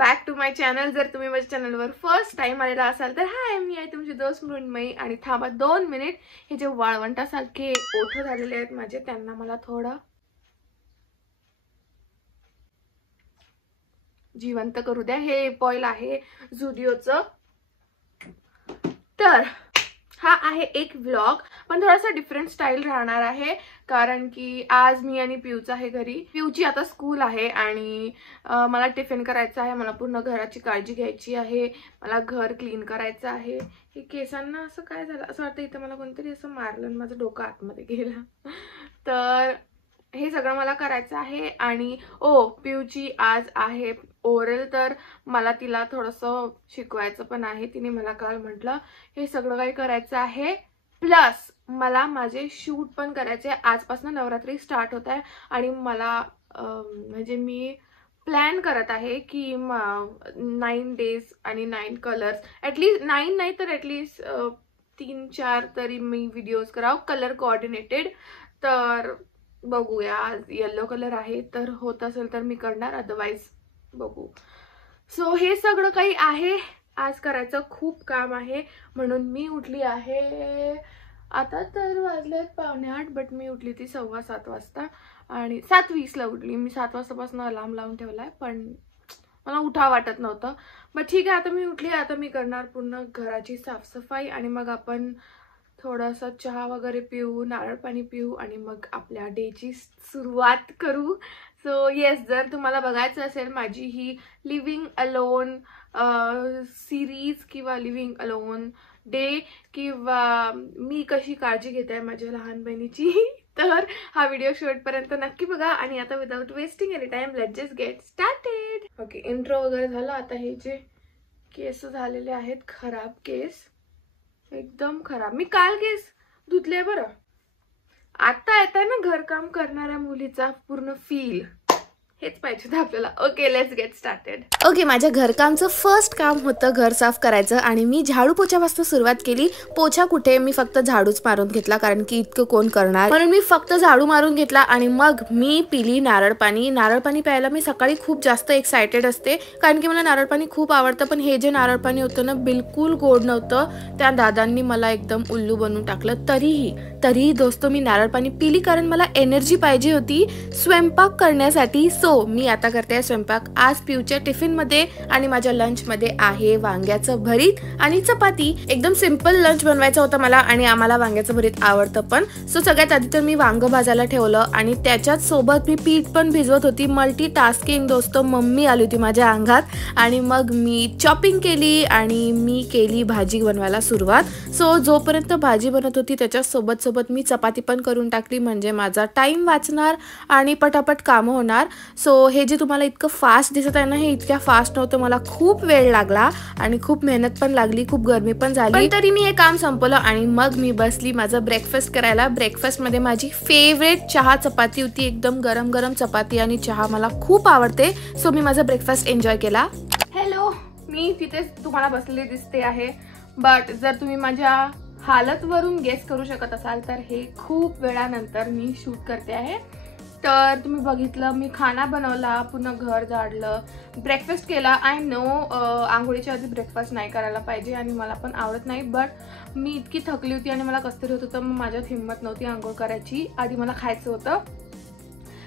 Back to my channel. जर तुम्ही माझ्या चॅनलवर फर्स्ट टाइम आलेला असाल तर हाय, मी आहे तुमची दोस्त मृण्मयी. आणि थांबा 2 मिनिट, हे जे वाळवंटासारखे ओठ झालेले आहेत माझे, त्यांना मला थोडं जिवंत करू द्या. हे ऑइल आहे झुडिओचं. तर हा आहे एक व्लॉग, पण थोडासा डिफरंट स्टाईल राहणार आहे, कारण की आज मी आणि पिऊच आहे घरी. पिऊची आता स्कूल आहे आणि मला टिफिन करायचा आहे, मला पूर्ण घराची काळजी घ्यायची आहे, मला घर क्लीन करायचं आहे. हे केसांना असं काय झालं असं वाटतं, इथं मला कोणतरी असं मारलं आणि माझं डोकं आतमध्ये गेलं. तर हे सगळं मला करायचं आहे. आणि पिऊची आज आहे ओरल, तर मला तिला थोडंसं शिकवायचं पण आहे. तिने मला काल म्हटलं हे सगळं काही करायचं आहे, प्लस मला माझे शूट पण करायचे. आजपासून नवरात्री स्टार्ट होत आहे आणि मला म्हणजे मी प्लॅन करत आहे की 9 डेज आणि 9 कलर्स, ॲटलीस्ट 9 नाही तर ॲटलीस्ट 3-4 तरी मी व्हिडिओज करावं कलर कोऑर्डिनेटेड. तर बघूया, आज येलो कलर आहे तर होत असेल तर मी करणार, अदरवाईज बघू. सो हे सगळं काही आहे. आज करायचं खूप काम आहे, म्हणून मी उठली आहे. आता तर वाजलेत 7:45, बट मी उठली ती 7:15 वाजता आणि 7:20ला उठली मी. 7 वाजतापासून अलार्म लावून ठेवलाय, पण मला उठा वाटत नव्हतं. मग ठीक आहे, आता मी उठली. आता मी करणार पूर्ण घराची साफसफाई आणि मग आपण थोडासा चहा वगैरे पिऊ, नारळ पाणी पिऊ आणि मग आपल्या डेची सुरुवात करू. सो येस, जर तुम्हाला बघायचं असेल माझी ही लिव्हिंग अलोन सिरीज किंवा लिव्हिंग अलोन डे किंवा मी कशी काळजी घेते आहे माझ्या लहान बहिणीची, तर हा व्हिडिओ शेवटपर्यंत नक्की बघा. आणि आता without wasting any time, let's just get started. Okay, intro वगैरे झालं. आता हे जे केस झालेले आहेत, खराब केस, एकदम खराब. मी काल केस धुतले बरं. आता येत आहे ना घरकाम करणाऱ्या मुलीचा पूर्ण फील, हेच पाहिजे आपल्याला. Okay, let's get started. Okay, माझ्या घरकामचं फर्स्ट काम होतं घर साफ करायचं आणि मी झाडू पोछापासून सुरुवात केली. पोछा कुठे, मी फक्त झाडूच मारून घेतला, कारण की इतकं कोण करणार, म्हणून मी फक्त झाडू मारून घेतला. आणि मग मी पिली नारळ पाणी. नारळ पाणी प्यायला मी सकाळी खूप जास्त एक्सायटेड असते, कारण की मला नारळ पाणी खूप आवडतं. पण हे जे नारळ पाणी होतं ना, बिलकुल गोड नव्हतं. त्या दादांनी मला एकदम उल्लू बनवून टाकलं. तरीही दोस्तो मी नारळ पाणी पिली, कारण मला एनर्जी पाहिजे होती स्वयंपाक करण्यासाठी. सो मी आता करते स्वयंपाक. आज पिऊच्या टिफिन मध्ये आणि माझ्या लंच मध्ये आहे वांग्याचं भरीत आणि चपाती. एकदम सिंपल लंच बनवायचं होतं मला, आणि आम्हाला वांग्याचं भरीत आवडतं पण. सो सगळ्यात आधी तर मी वांग भाजायला ठेवलं आणि त्याच्याच सोबत मी पीठ पण भिजवत होती. मल्टीटास्किंग दोस्तो, मम्मी आली होती माझ्या अंगात. आणि मग मी चॉपिंग केली आणि मी केली भाजी बनवायला सुरुवात. सो जोपर्यंत भाजी बनत होती त्याच्या सोबत मी चपाती पण करून टाकली, म्हणजे माझा टाइम वाचणार आणि पटापट कामं होणार. सो हे जे तुम्हाला इतकं फास्ट दिसत आहे ना, हे इतक्या फास्ट नव्हतं. मला खूप वेळ लागला आणि खूप मेहनत पण लागली, खूप गरमी पण झाली, पण तरी मी हे काम संपवलं. आणि मग मी बसली माझं ब्रेकफास्ट करायला. ब्रेकफास्टमध्ये माझी फेवरेट चहा चपाती होती. एकदम गरम गरम चपाती आणि चहा मला खूप आवडते. सो मी माझा ब्रेकफास्ट एन्जॉय केला. हॅलो, मी तिथेच तुम्हाला बसलेली दिसते आहे, बट जर तुम्ही माझ्या हालतवरून गेस करू शकत असाल तर हे खूप वेळानंतर मी शूट करते आहे. तर तुम्ही बघितलं, मी खाना बनवला, पुन्हा घर झाडलं, ब्रेकफास्ट केला. आय नो आंघोळीच्या आधी ब्रेकफास्ट नाही करायला पाहिजे आणि मला पण आवडत नाही, बट मी इतकी थकली होती आणि मला कसं तरी होत होतं, मग माझ्यात हिंमत नव्हती आंघोळ करायची. आधी मला खायचं होतं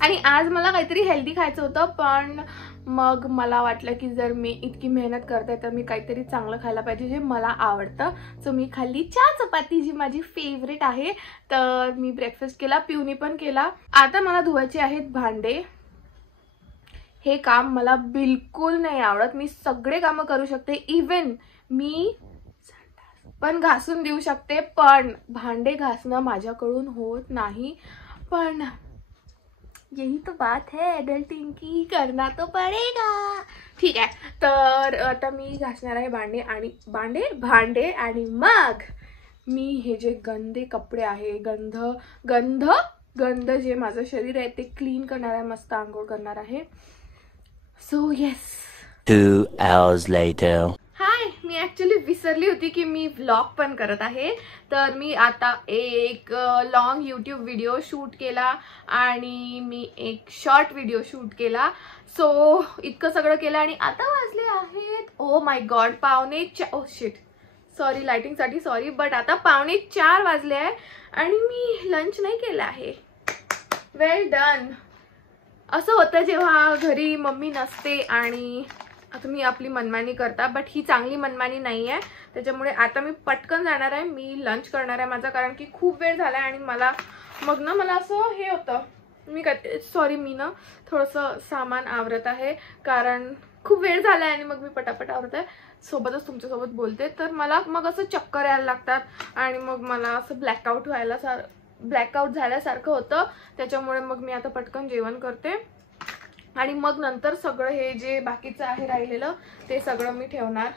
आणि आज मला काहीतरी हेल्दी खायचं होतं, पण मग मला वाटलं की जर मी इतकी मेहनत करते तर मी काहीतरी चांगलं खायला पाहिजे जे मला आवडतं. सो मी खाल्ली चहा चपाती, जी माझी फेवरेट आहे. तर मी ब्रेकफास्ट केला, पिऊनी पण केला. आता मला धुवायचे आहेत भांडे. हे काम मला बिलकुल नाही आवडत. मी सगळे कामं करू शकते, इवन मी पण घासून देऊ शकते, पण भांडे घासणं माझ्याकडून होत नाही. पण यही तो बात है एडल्टिंग की, करना तो पडेगा. ठीक आहे, तर आता मी घासणार आहे भांडे आणि मग मी हे जे गंदे कपडे आहे, गंध जे माझं शरीर आहे ते क्लीन करणार आहे, मस्त आंघोळ करणार आहे. So yes. 2 hours later. हाय, मी ॲक्च्युली विसरली होती की मी व्लॉग पण करत आहे. तर मी आता एक लॉंग यूट्यूब व्हिडिओ शूट केला आणि मी एक शॉर्ट व्हिडिओ शूट केला. सो इतकं सगळं केलं आणि आता वाजले oh my god, oh shit, sorry लाइटिंगसाठी सॉरी, बट आता 3:45 वाजले आहे आणि मी लंच नाही केलं आहे. वेल डन. असं होतं जेव्हा घरी मम्मी नसते आणि तुम्ही आपली मनमानी करता, बट ही चांगली मनमानी नाही आहे. त्याच्यामुळे आता मी पटकन जाणार आहे, मी लंच करणार आहे माझा, कारण की खूप वेळ झाला आहे आणि मला असं हे होतं. मी ना थोडंसं सामान आवरत आहे कारण खूप वेळ झाला आहे आणि मग मी पटापट आवरत आहे, सोबतच तुमच्यासोबत बोलते, तर मला मग असं चक्कर यायला लागतात आणि मग मला असं ब्लॅकआउट झाल्यासारखं होतं. त्याच्यामुळे मग मी आता पटकन जेवण करते आणि मग नंतर सगळं हे जे बाकीचं आहे राहिलेलं ते सगळं मी ठेवणार.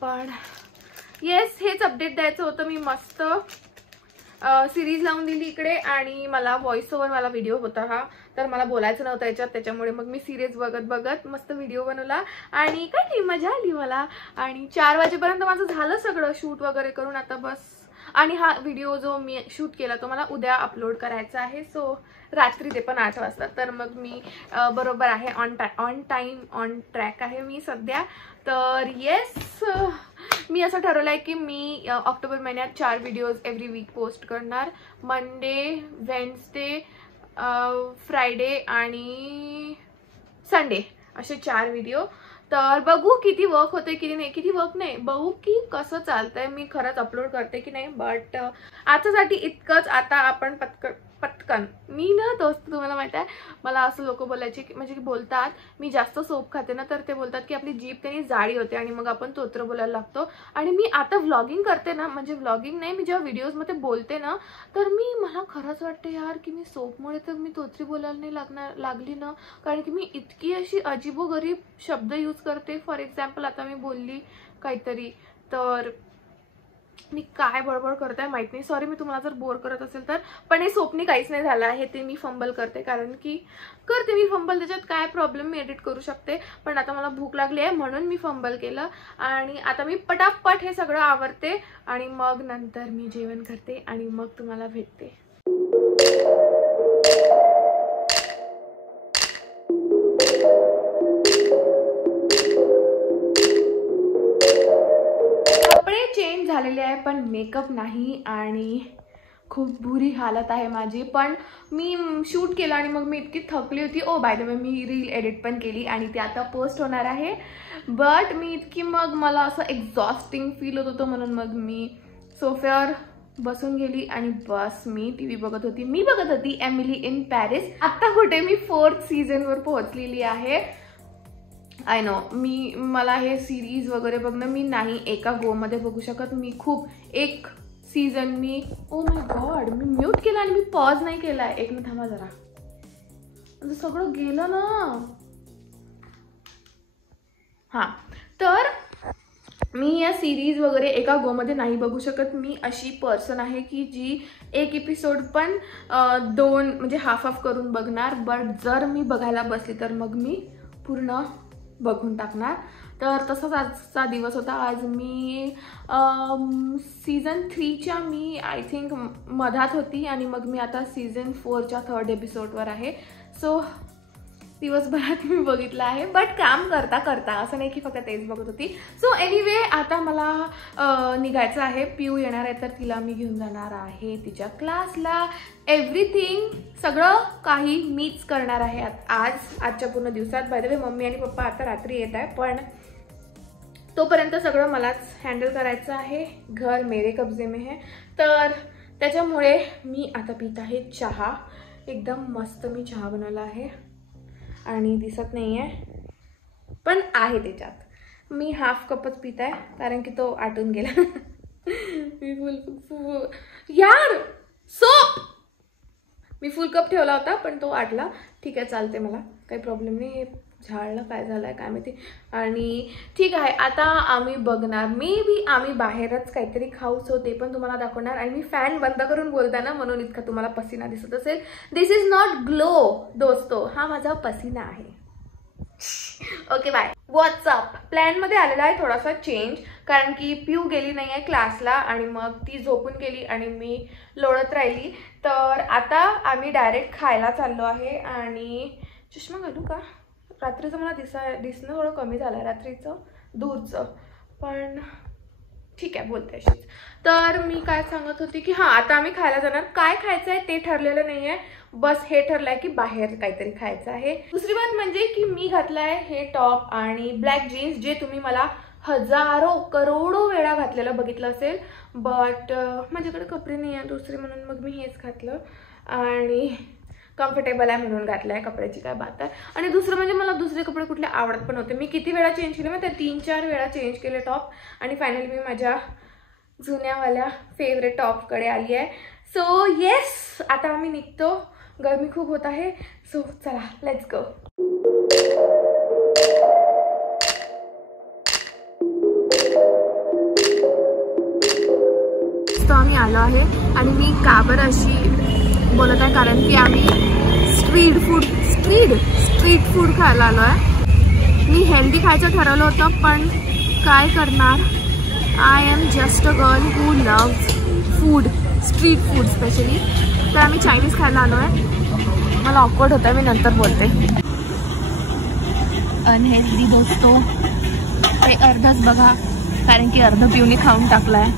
पण येस, हेच अपडेट द्यायचं होतं. मी मस्त सिरीज लावून दिली इकडे आणि मला व्हॉइस ओव्हर वाला व्हिडिओ होता हा, तर मला बोलायचं नव्हतं याच्यात, त्याच्यामुळे मग मी सिरीज बघत मस्त व्हिडिओ बनवला आणि काय नाही मजा आली मला. आणि 4 वाजेपर्यंत माझं झालं सगळं शूट वगैरे करून. आता बस, आणि हा व्हिडिओ जो मी शूट केला तो मला उद्या अपलोड करायचा आहे, सो रात्री, ते पण 8 वाजता. तर मग मी बरोबर आहे, ऑन टाइम ऑन ट्रॅक आहे मी सध्या. तर येस, मी असं ठरवलं आहे की मी ऑक्टोबर महिन्यात 4 व्हिडिओज एव्हरी वीक पोस्ट करणार. मंडे, वेन्सडे, फ्रायडे आणि संडे असे 4 व्हिडिओ. तर बघू किती वर्क होते किती वर्क नाही, बघू की कसं चालतंय, मी खरंच अपलोड करते की नाही. बट आजच्यासाठी इतकंच. आता आपण पटकन मी ना दोस्त, तुम्हाला माहिती आहे मला असं लोक बोलायचे की म्हणजे बोलतात मी जास्त सोप खाते ना, तर ते बोलतात की आपली जीभ त्यांनी जाडी होते आणि मग आपण तोत्र बोलायला लागतो. आणि मी आता व्लॉगिंग करते ना, म्हणजे व्लॉगिंग नाही, मी जेव्हा व्हिडिओजमध्ये बोलते ना, तर मला खरंच वाटते यार की मी सोपमुळे तर मी तोत्री बोलायला नाही लागली ना, कारण की मी इतकी अशी अजीबोगरीब शब्द यूज करते. फॉर एक्झाम्पल आता मी बोलली काहीतरी, तर मी काय बडबड करते माहित नाही, सॉरी मी तुम्हाला जर बोर करत असेल तर. पण हे सोपनी काहीच नाही झालं आहे, ते मी फंबल करते, कारण की करते मी फंबल, त्याच्यात काय प्रॉब्लेम, मी एडिट करू शकते. पण आता मला भूक लागली आहे म्हणून मी फंबल केलं. आणि आता मी पटापट हे सगळं आवरते आणि मग नंतर मी जेवण करते आणि मग तुम्हाला भेटते. चेंज झालेले आहे पण मेकअप नाही आणि खूप बुरी हालत आहे माझी. पण मी शूट केलं आणि मग मी इतकी थकली होती. ओ बाय द वे, मी रील एडिट पण केली आणि ती आता पोस्ट होणार आहे. बट मी इतकी मग मला असं एक्झॉस्टिंग फील होत होतं, म्हणून मग मी सोफ्यावर बसून गेली आणि बस मी टीव्ही बघत होती. मी बघत होती एमिली इन पॅरिस. आता कुठे मी 4th सीझनवर पोहोचलेली आहे. आय नो, मला हे सिरीज वगैरे बघणं मी नाही एका गोमध्ये बघू शकत. मी खूप एक season me, O my God, me mute केला आणि मी पॉज नाही केला आहे. एक मिनिट थांबा जरा, सगळं गेलं ना. हां, तर मी या सिरीज वगैरे एका गोमध्ये नाही बघू शकत. मी अशी पर्सन आहे की जी एक एपिसोड पण 2 म्हणजे हाफ करून बघणार. बट जर मी बघायला बसली तर मग मी पूर्ण बघून टाकणार. तर तसाच आजचा दिवस होता. आज मी सीझन 3च्या मी आय थिंक मधात होती आणि मग मी आता सीझन 4च्या 3rd एपिसोडवर आहे. सो दिवसभरात मी बघितलं आहे, बट काम करता करता, असं नाही की फक्त तेच बघत होती. सो एनिवे, आता मला निघायचं आहे. पिऊ येणार आहे तर तिला मी घेऊन जाणार आहे तिच्या क्लासला. एव्हरीथिंग, सगळं काही मीच करणार आहे आजच्या पूर्ण दिवसात. बाय द वे, मम्मी आणि पप्पा आता रात्री येत आहे, पण तोपर्यंत सगळं मलाच हँडल करायचं आहे. घर मेरे कब्जे में है. तर त्याच्यामुळे मी आता पित आहे चहा. एकदम मस्त मी चहा बनवला आहे आणि दिसत नाही आहे पण आहे त्याच्यात. मी हाफ कपच पित आहे कारण की तो आटून गेला. मी यार सोप, मी फुल कप ठेवला होता पण तो आटला. ठीक आहे, चालते, मला काही प्रॉब्लेम नाही. हे झाडलं काय झालं आहे काय माहिती. आणि ठीक आहे, आता आम्ही बघणार, मे बी आम्ही बाहेरच काहीतरी खाऊच, ते पण तुम्हाला दाखवणार. आणि मी फॅन बंद करून बोलताना म्हणून इतका तुम्हाला पसीना दिसत असेल. दिस इज नॉट ग्लो दोस्तो, हा माझा पसीना आहे. Okay bye. व्हॉट्सअप प्लॅनमध्ये आलेला आहे थोडासा चेंज, कारण की पिऊ गेली नाही आहे क्लासला आणि मग ती झोपून गेली आणि मी लोळत राहिली. तर आता आम्ही डायरेक्ट खायला चाललो आहे. आणि चष्मा घालू का? रात्रीचं मला दिसणं थोडं कमी झालं आहे रात्रीचं. दूरचं, पण ठीक आहे बोलते अशीच. तर मी काय सांगत होती की हां, आता आम्ही खायला जाणार. काय खायचं आहे ते ठरलेलं नाही आहे, बस हे ठरलं आहे की बाहेर काहीतरी खायचं आहे. दुसरी बात म्हणजे की मी घातलं आहे हे टॉप आणि ब्लॅक जीन्स, जे तुम्ही मला हजारो करोडो वेळा घातलेलं बघितलं असेल, बट माझ्याकडे कपडे नाही आहे दुसरे, म्हणून मग मी हेच घातलं आणि कम्फर्टेबल आहे म्हणून घातलं आहे. कपड्याची काय बात आहे. आणि दुसरं म्हणजे मला दुसरे कपडे कुठले आवडत पण होते. मी किती वेळा चेंज केले, मग त्या 3-4 वेळा चेंज केले टॉप आणि फायनली मी माझ्या जुन्यावाल्या फेवरेट टॉपकडे आली आहे. सो येस, आता आम्ही निघतो. गरमी खूप होत आहे, सो चला लेट्स गो. तो आम्ही आलो आहे आणि मी का बरं अशी बोलत आहे, कारण की आम्ही स्ट्रीट फूड खायला आलो आहे. मी हेल्दी खायचं ठरवलं होतं, पण काय करणार, I am just a girl who loves food, street food specially. तर आम्ही चायनीज खायला आलो आहे. मला ऑकवर्ड होतं, मी नंतर बोलते. अनहेल्दी दोस्तो, ते अर्धच बघा, कारण की अर्ध पिऊने खाऊन टाकलं आहे,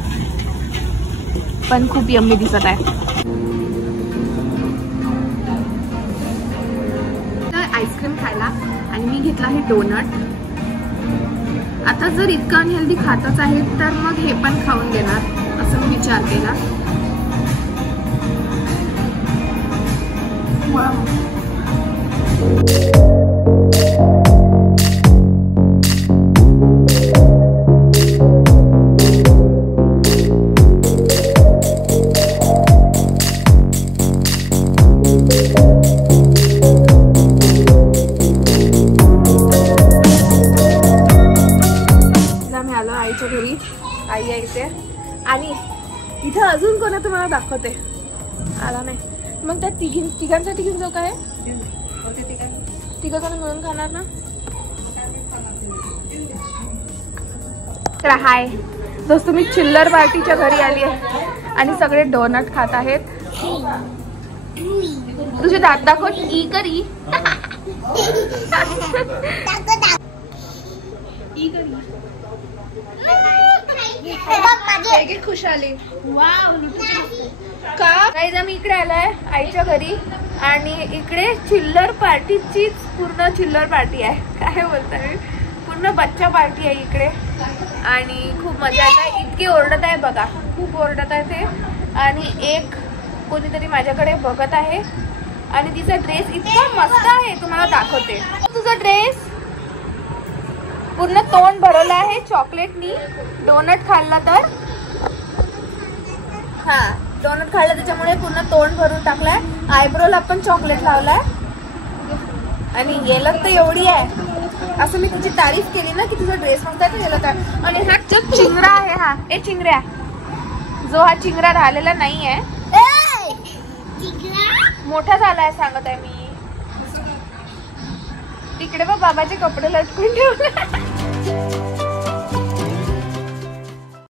पण खूप यम्मी दिसत आहे. आईस्क्रीम खायला आणि मी घेतला आहे डोनट. आता जर इतकं अनहेल्दी खातच आहे तर मग हे पण खाऊन घेणार असं मी विचार केला. आईच्या घरी, आई आहे इथे आणि इथे अजून कोणा तुम्हाला दाखवते, आला नाही. मग त्या तिघांसाठी घेऊन जाऊ काय? तिघं जण मिळून खाणार ना. तर हाय दोस्त, मी चिल्लर पार्टीच्या घरी आली आहे आणि सगळे डोनट खात आहेत. तुझे दात दाखव, ई करी खुशाली का गाईज. आम्ही इकडे आलोय आईच्या घरी आणि इकडे चिल्लर पार्टीची पूर्ण चिल्लर पार्टी आहे. काय बोलताय, मी पूर्ण बच्चा पार्टी आहे इकडे आणि खूप मजा येत आहे. इतके ओरडत आहे बघा, खूप ओरडत आहे ते. आणि एक कोणीतरी माझ्याकडे बघत आहे आणि तिचा ड्रेस इतका मस्त आहे, तुम्हाला दाखवते. तुझा ड्रेस पूर्ण तोंड भरवलं आहे चॉकलेटनी. डोनट खाल्ला तर हा, डोनट खाल्लं त्याच्यामुळे पूर्ण तोंड भरून टाकलाय. आयब्रोला पण चॉकलेट लावलाय आणि गेलं तर एवढी आहे. असं मी तिची तारीफ केली ना की तुझा ड्रेस मग काय गेलं काय. आणि हा जो चिंगरा आहे, हा ए चिंगऱ्या, जो हा चिंगरा राहिलेला नाहीये, मोठा झालाय सांगत आहे मी. तिकडे बघ बाबाचे कपडे लटकून ठेवले.